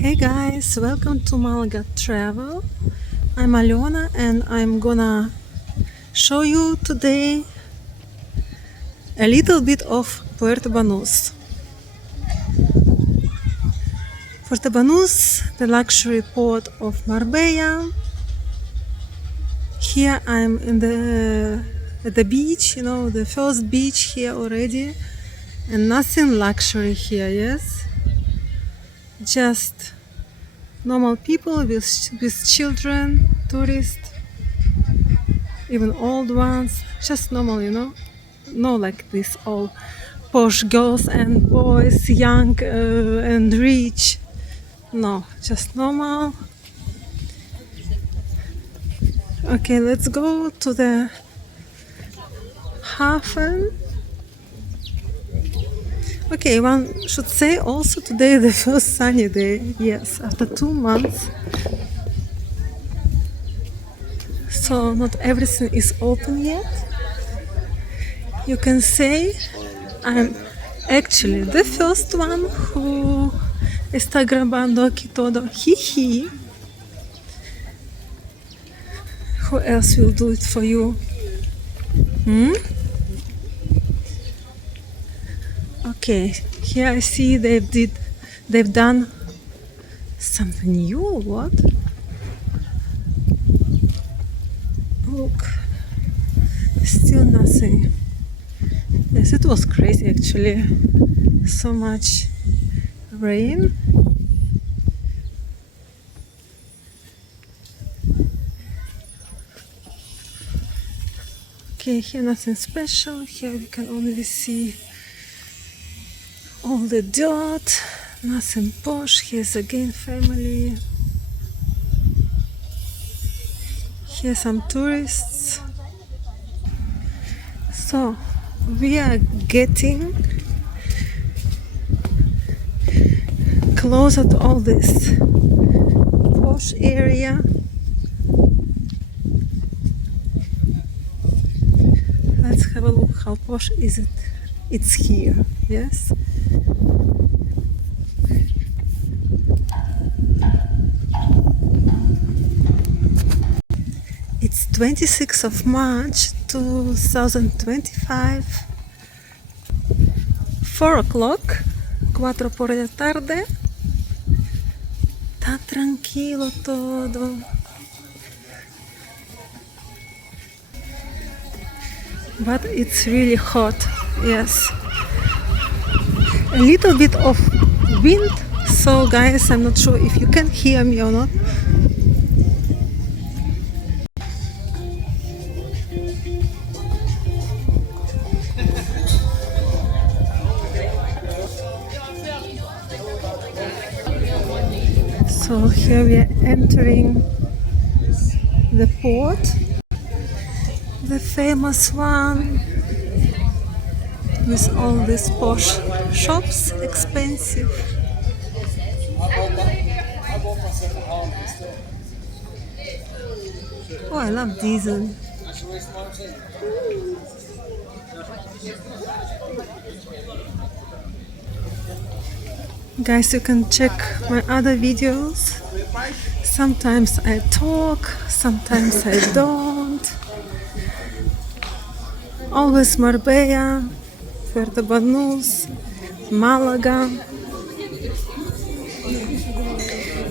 Hey guys, welcome to Malaga Travel. I'm Aliona and I'm gonna show you today a little bit of Puerto Banus. Puerto Banus, the luxury port of Marbella. Here I'm at the beach, the first beach here already, and nothing luxury here, yes? Just normal people with children, tourists, even old ones, just normal, no like this all posh girls and boys, young and rich. No, just normal. Okay, let's go to the hafen. Okay, one should say also today the first sunny day, yes, after 2 months. So not everything is open yet. You can say I'm actually the first one who está grabando aqui todo. Hihi. Who else will do it for you? Okay, here I see they've done something new. What? Look, still nothing. Yes, it was crazy actually. So much rain. Okay, here nothing special. Here we can only see all the dirt, nothing posh. Here's again family. Here some tourists. So we are getting closer to all this posh area. Let's have a look how posh is it. It's here, yes. It's 26th of March 2025, 4 o'clock, 4 por la tarde. Está tranquilo todo. But it's really hot, yes. A little bit of wind, so guys, I'm not sure if you can hear me or not. So here we are entering the port, the famous one with all these posh shops, expensive. Oh, I love diesel. Guys, you can check my other videos. Sometimes I talk, sometimes I don't. Always Marbella, Puerto Banus, Malaga.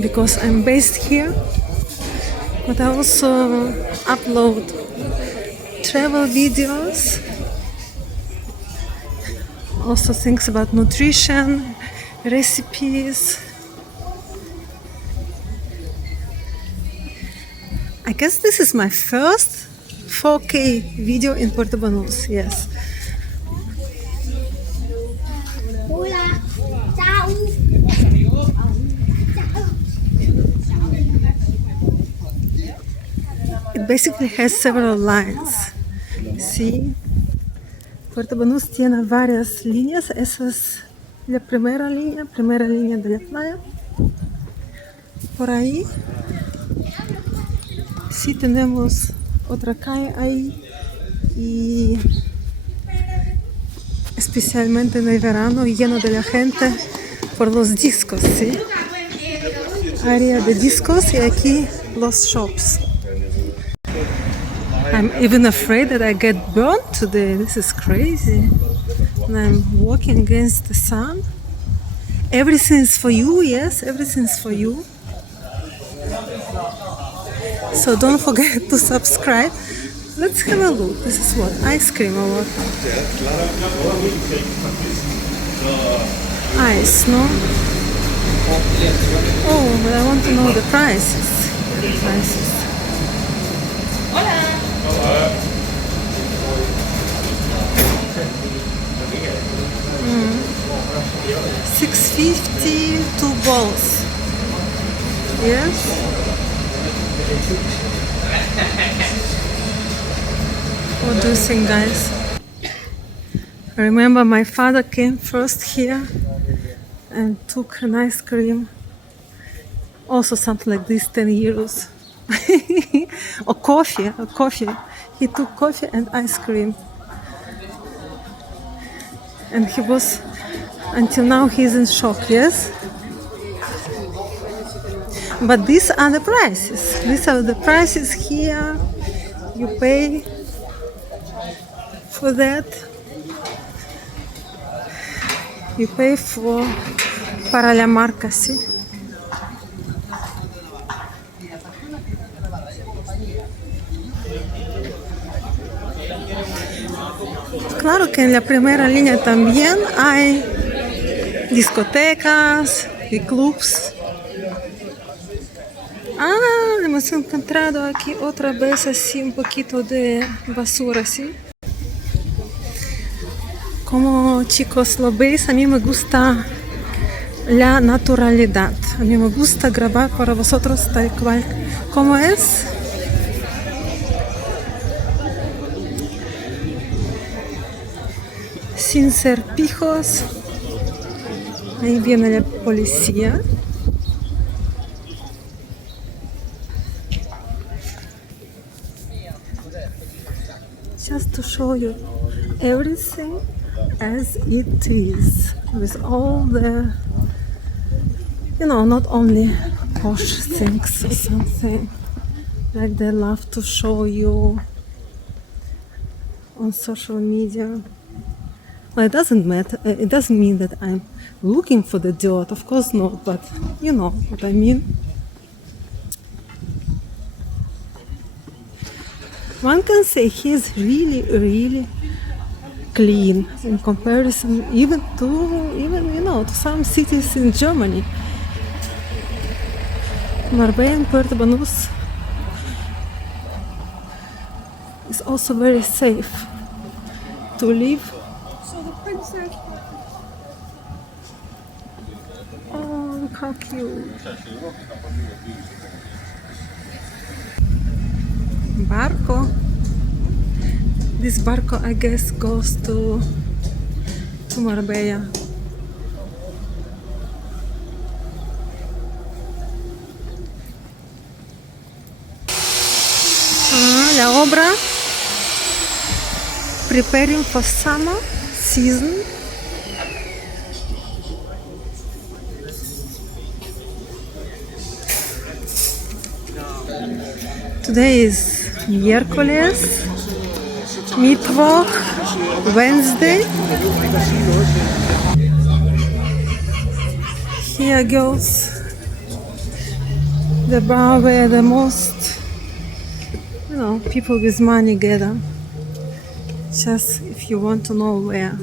Because I'm based here, but I also upload travel videos, also things about nutrition, recipes. I guess this is my first 4K video in Puerto Banus, yes. It basically has several lines. See? Puerto Banus tiene varias líneas. Esa es la primera línea de la playa. Por ahí sí tenemos otra calle ahí, y especialmente en el verano lleno de la gente por los discos, ¿sí? área de discos y aquí los shops. I'm even afraid that I get burnt today. This is crazy. And I'm walking against the sun. Everything's for you, yes, everything's for you. So don't forget to subscribe. Let's have a look. This is what? Ice cream or what? Ice, no? Oh, but I want to know the prices. The prices. $6.50 2 balls. Yes. What do you think, guys? I remember my father came first here and took an ice cream. Also something like this, 10 euros. Or coffee. He took coffee and ice cream. And he was, until now, he's in shock, yes? But these are the prices. These are the prices here. You pay for that. You pay for para la marca, ¿sí? Claro que en la primera línea también hay discotecas y clubs. Hemos encontrado aquí otra vez así un poquito de basura, ¿sí? Como chicos lo veis, a mí me gusta la naturalidad. A mí me gusta grabar para vosotros tal cual como es. Sin ser pijos. Ahí viene la policía. Just to show you everything as it is, with all the, you know, not only posh things or something like they love to show you on social media. Well, it doesn't matter. It doesn't mean that I'm looking for the dirt, of course not, but you know what I mean. One can say he's really, really clean in comparison even you know, to some cities in Germany. Marbella and Puerto Banus is also very safe to live. So the princess. Oh, look how cute. Barco. This barco, I guess, goes to Marbella. La obra preparing for summer season. Today is miércoles, Mittwoch, Wednesday. Here goes the bar where the most, you know, people with money gather. Just if you want to know where.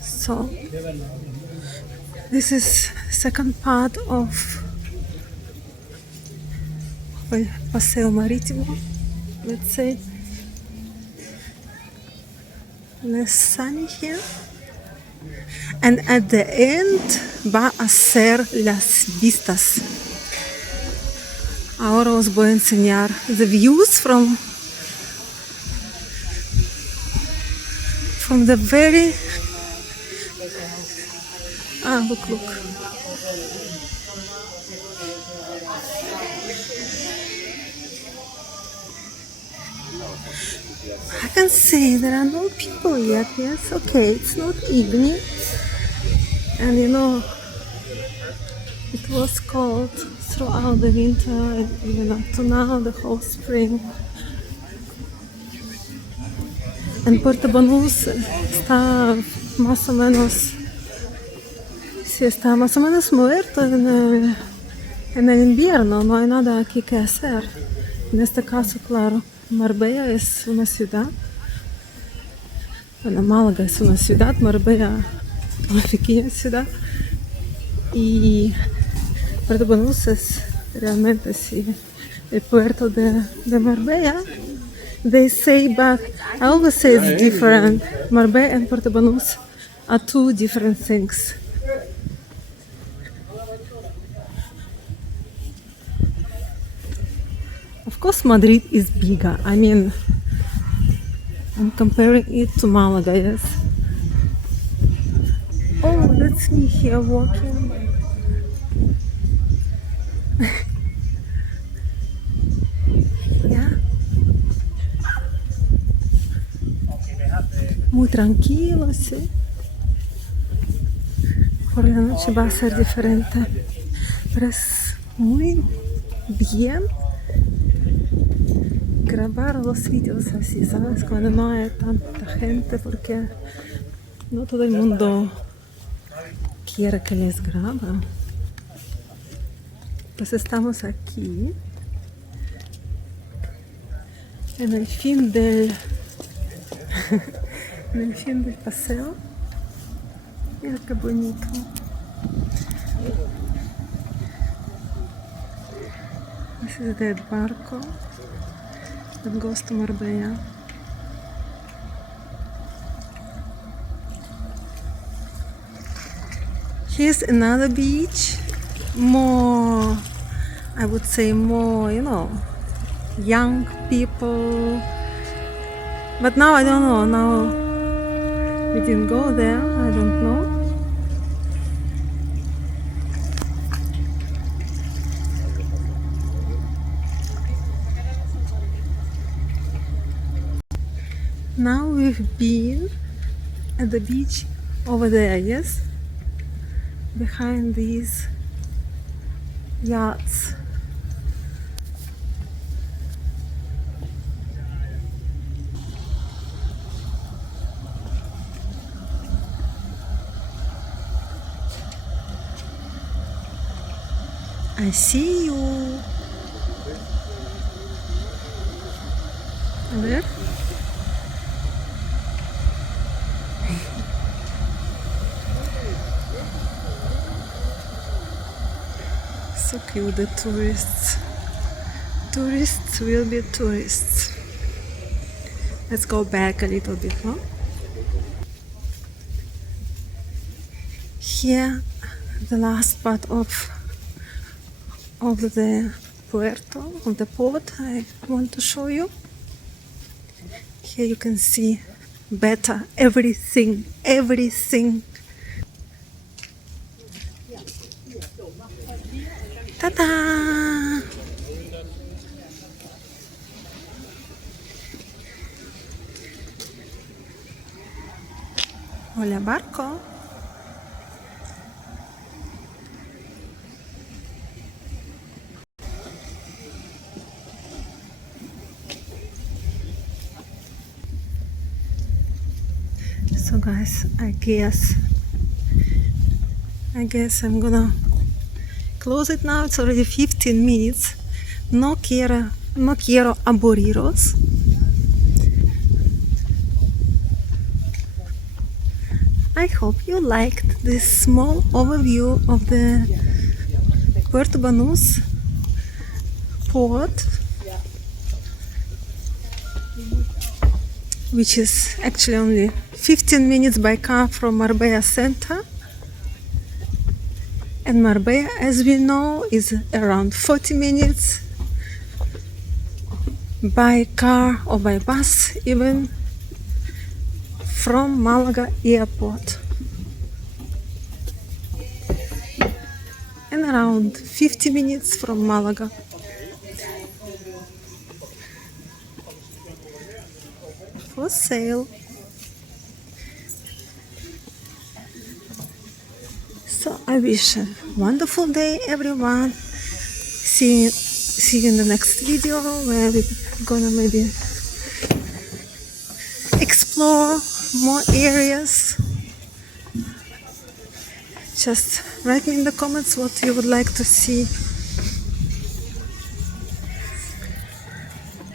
So this is second part of Paseo Marítimo, let's say. Less sunny here. And at the end va a ser las vistas. Ahora os voy a enseñar the views from the very look. I can say there are no people yet, yes, okay, it's not evening, and you know, It was cold throughout the winter and even up to now, the whole spring. En Puerto Banús está más o menos, sí, está más o menos muerto en el invierno, no hay nada aquí que hacer. En este caso, claro, Marbella es una ciudad. Bueno, Málaga es una ciudad, Marbella una pequeña ciudad. Y Puerto Banús es realmente, sí, el puerto de Marbella. They say, but I always say it's different. Marbella and Puerto Banús are two different things. Of course, Madrid is bigger. I mean, I'm comparing it to Malaga, yes. Oh, that's me here walking. Yeah. Muy tranquilo, sí. Por la noche va a ser diferente. Pero es muy bien grabar los vídeos así, ¿sabes? Cuando no hay tanta gente, porque no todo el mundo quiere que les grabe. Pues estamos aquí en el fin del en el fin del paseo. Mira qué bonito. Ese es el barco del Gosto Marbella. Here's another beach, more, I would say more, young people. But now I don't know, now we didn't go there, I don't know. Now we've been at the beach over there, yes? Behind these yachts. I see you. A ver. So cute, the tourists. Tourists will be tourists. Let's go back a little bit, no? Here, the last part of the puerto, of the port, I want to show you. Here you can see better everything. Ta-da! Hola, barco. So guys, I guess I'm gonna close it now. It's already 15 minutes. No quiero aburriros. I hope you liked this small overview of the Puerto Banús port, which is actually only 15 minutes by car from Marbella center. And Marbella, as we know, is around 40 minutes by car or by bus even from Malaga airport. And around 50 minutes from Malaga. For sale. So I wish a wonderful day, everyone. See you in the next video where we're gonna maybe explore more areas. Just write me in the comments what you would like to see.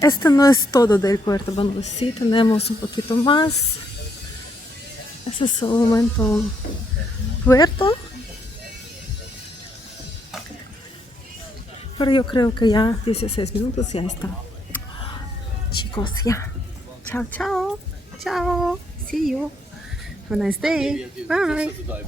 Este no es todo del Puerto Banus. Sí, tenemos un poquito más. Ese es solamente un puerto. Pero yo creo que ya 16 minutos ya está. Chicos, ya. Chao, chao. Chao. See you. Have a nice day. Bye.